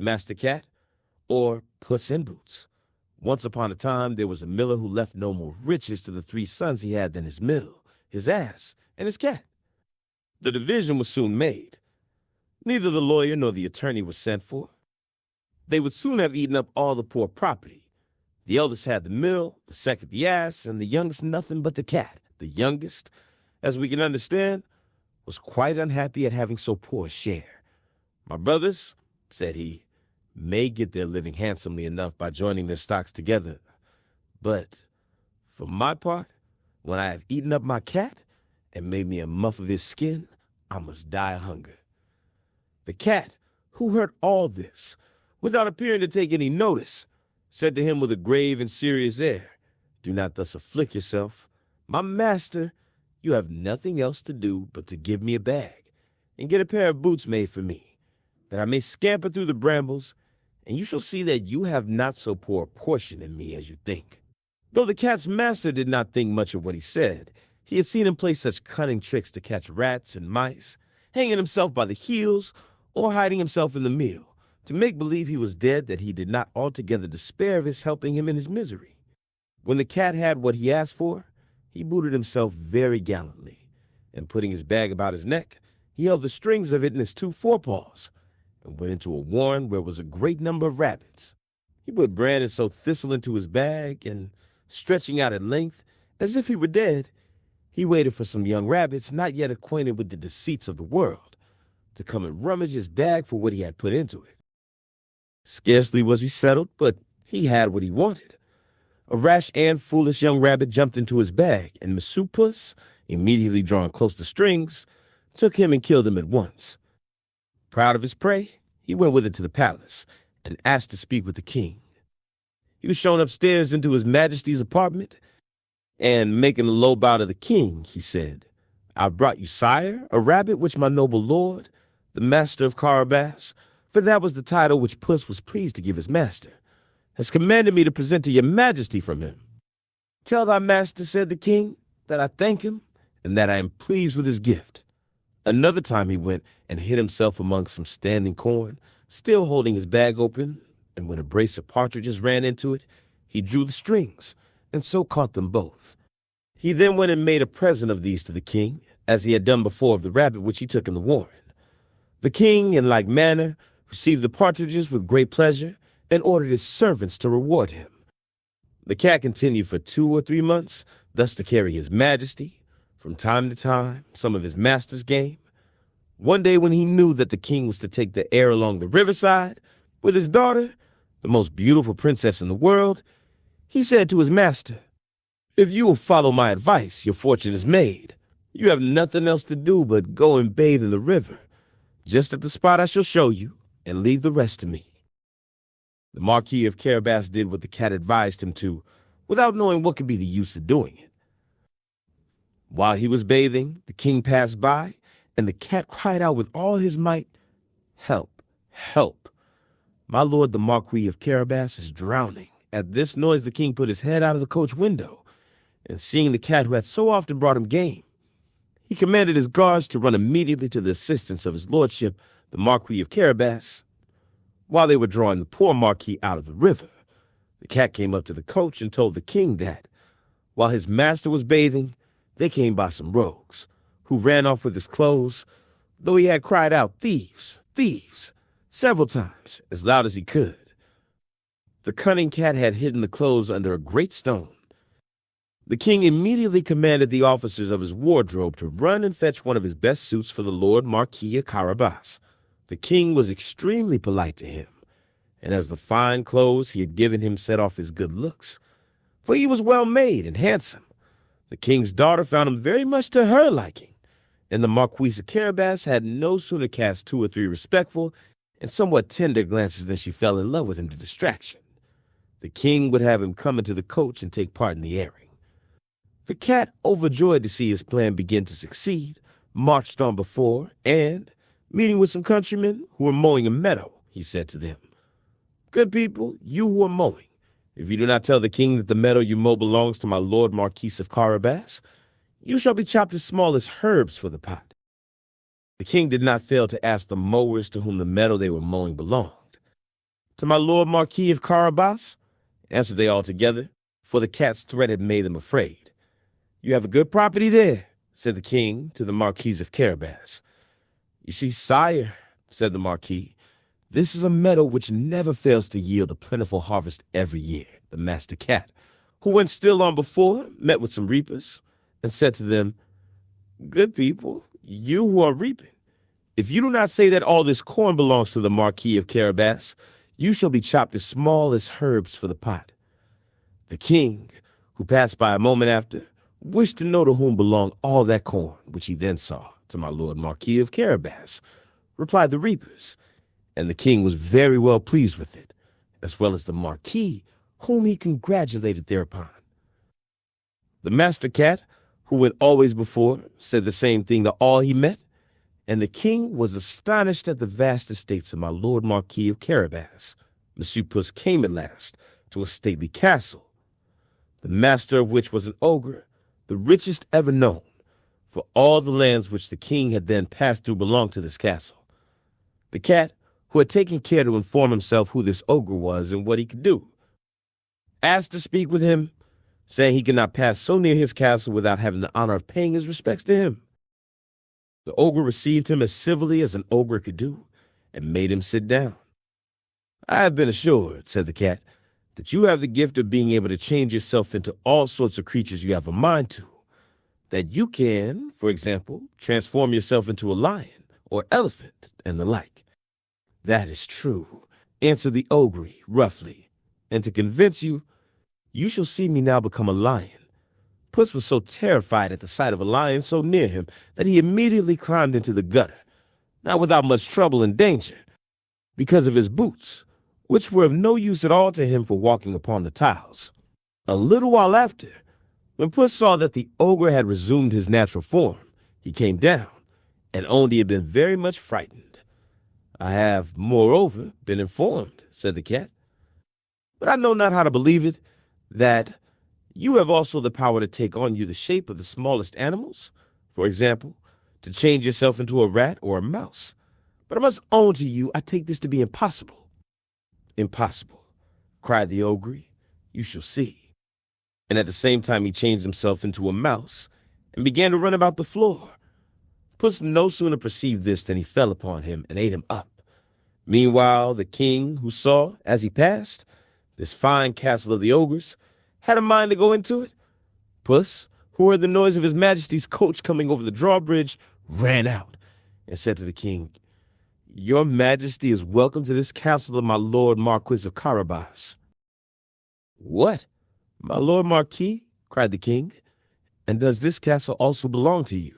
the Master Cat, or Puss in Boots. Once upon a time, there was a miller who left no more riches to the three sons he had than his mill, his ass, and his cat. The division was soon made. Neither the lawyer nor the attorney was sent for. They would soon have eaten up all the poor property. The eldest had the mill, the second the ass, and the youngest nothing but the cat. The youngest, as we can understand, was quite unhappy at having so poor a share. "My brothers," said he, "may get their living handsomely enough by joining their stocks together. But for my part, when I have eaten up my cat and made me a muff of his skin, I must die of hunger." The cat, who heard all this, without appearing to take any notice, said to him with a grave and serious air, "Do not thus afflict yourself. My master, you have nothing else to do but to give me a bag and get a pair of boots made for me, that I may scamper through the brambles, and you shall see that you have not so poor a portion in me as you think." Though the cat's master did not think much of what he said, he had seen him play such cunning tricks to catch rats and mice, hanging himself by the heels or hiding himself in the meal, to make believe he was dead, that he did not altogether despair of his helping him in his misery. When the cat had what he asked for, he booted himself very gallantly, and putting his bag about his neck, he held the strings of it in his two forepaws, and went into a warren where was a great number of rabbits. He put bran and sowed thistle into his bag, and stretching out at length, as if he were dead, he waited for some young rabbits not yet acquainted with the deceits of the world, to come and rummage his bag for what he had put into it. Scarcely was he settled, but he had what he wanted. A rash and foolish young rabbit jumped into his bag, and Monsieur Puss, immediately drawing close the strings, took him and killed him at once. Proud of his prey, he went with it to the palace, and asked to speak with the king. He was shown upstairs into his majesty's apartment, and making a low bow to the king, he said, "I've brought you, sire, a rabbit which my noble lord, the master of Carabas, for that was the title which Puss was pleased to give his master, has commanded me to present to your majesty from him." "Tell thy master," said the king, "that I thank him, and that I am pleased with his gift." Another time he went and hid himself among some standing corn, still holding his bag open, and when a brace of partridges ran into it, he drew the strings, and so caught them both. He then went and made a present of these to the king, as he had done before of the rabbit which he took in the warren. The king, in like manner, received the partridges with great pleasure, and ordered his servants to reward him. The cat continued for 2 or 3 months thus to carry his majesty, from time to time, some of his master's game. One day when he knew that the king was to take the air along the riverside with his daughter, the most beautiful princess in the world, he said to his master, "If you will follow my advice, your fortune is made. You have nothing else to do but go and bathe in the river, just at the spot I shall show you, and leave the rest to me." The Marquis of Carabas did what the cat advised him to, without knowing what could be the use of doing it. While he was bathing, the king passed by, and the cat cried out with all his might, "Help, help! My lord the Marquis of Carabas is drowning." At this noise the king put his head out of the coach window, and seeing the cat who had so often brought him game, he commanded his guards to run immediately to the assistance of his lordship, the Marquis of Carabas. While they were drawing the poor Marquis out of the river, the cat came up to the coach and told the king that, while his master was bathing, they came by some rogues, who ran off with his clothes, though he had cried out, "Thieves, thieves," several times, as loud as he could. The cunning cat had hidden the clothes under a great stone. The king immediately commanded the officers of his wardrobe to run and fetch one of his best suits for the Lord Marquis of Carabas. The king was extremely polite to him, and as the fine clothes he had given him set off his good looks, for he was well made and handsome, the king's daughter found him very much to her liking, and the Marquis of Carabas had no sooner cast 2 or 3 respectful and somewhat tender glances than she fell in love with him to distraction. The king would have him come into the coach and take part in the airing. The cat, overjoyed to see his plan begin to succeed, marched on before, and, meeting with some countrymen who were mowing a meadow, he said to them, "Good people, you who are mowing, if you do not tell the king that the meadow you mow belongs to my lord Marquis of Carabas, you shall be chopped as small as herbs for the pot." The king did not fail to ask the mowers to whom the meadow they were mowing belonged. to my lord Marquis of Carabas? Answered they all together, for the cat's threat had made them afraid. You have a good property there, said the king to the Marquis of Carabas. You see, sire, said the Marquis, this is a meadow which never fails to yield a plentiful harvest every year. The master cat, who went still on before, met with some reapers and said to them, Good people, you who are reaping, if you do not say that all this corn belongs to the Marquis of Carabas, you shall be chopped as small as herbs for the pot. The king, who passed by a moment after, wished to know to whom belonged all that corn, which he then saw. To my lord Marquis of Carabas, replied the reapers, and the king was very well pleased with it, as well as the Marquis, whom he congratulated thereupon. The master cat, who went always before, said the same thing to all he met, and the king was astonished at the vast estates of my lord Marquis of Carabas. Monsieur Puss came at last to a stately castle, the master of which was an ogre, the richest ever known, for all the lands which the king had then passed through belonged to this castle. The cat, who had taken care to inform himself who this ogre was and what he could do, asked to speak with him, saying he could not pass so near his castle without having the honor of paying his respects to him. The ogre received him as civilly as an ogre could do, and made him sit down. I have been assured, said the cat, that you have the gift of being able to change yourself into all sorts of creatures you have a mind to. That you can, for example, transform yourself into a lion or elephant and the like. That is true, answered the ogre roughly, and to convince you, you shall see me now become a lion. Puss was so terrified at the sight of a lion so near him that he immediately climbed into the gutter, not without much trouble and danger, because of his boots, which were of no use at all to him for walking upon the tiles. A little while after, when Puss saw that the ogre had resumed his natural form, he came down, and owned he had been very much frightened. I have, moreover, been informed, said the cat, but I know not how to believe it, that you have also the power to take on you the shape of the smallest animals, for example, to change yourself into a rat or a mouse. But I must own to you, I take this to be impossible. Impossible, cried the ogre, you shall see. And at the same time he changed himself into a mouse and began to run about the floor. Puss no sooner perceived this than he fell upon him and ate him up. Meanwhile, the king, who saw, as he passed, this fine castle of the ogres, had a mind to go into it. Puss, who heard the noise of his majesty's coach coming over the drawbridge, ran out and said to the king, Your majesty is welcome to this castle of my lord Marquis of Carabas. What? My lord Marquis? Cried the king. And does this castle also belong to you?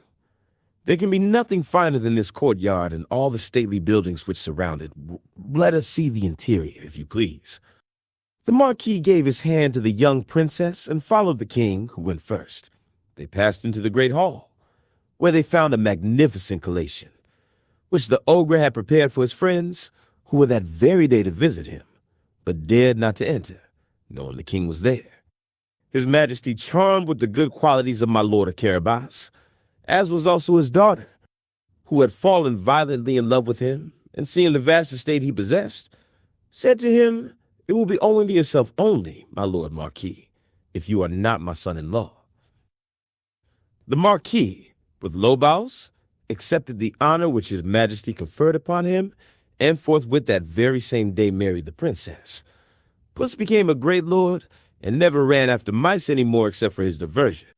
There can be nothing finer than this courtyard and all the stately buildings which surround it. Let us see the interior, if you please. The Marquis gave his hand to the young princess and followed the king, who went first. They passed into the great hall, where they found a magnificent collation, which the ogre had prepared for his friends, who were that very day to visit him, but dared not to enter, knowing the king was there. His majesty, charmed with the good qualities of my lord of Carabas, as was also his daughter, who had fallen violently in love with him, and seeing the vast estate he possessed, said to him, It will be owing to yourself only, my lord Marquis, if you are not my son-in-law. The Marquis, with low bows, accepted the honor which his majesty conferred upon him, and forthwith that very same day married the princess. Puss became a great lord, and never ran after mice any more except for his diversion.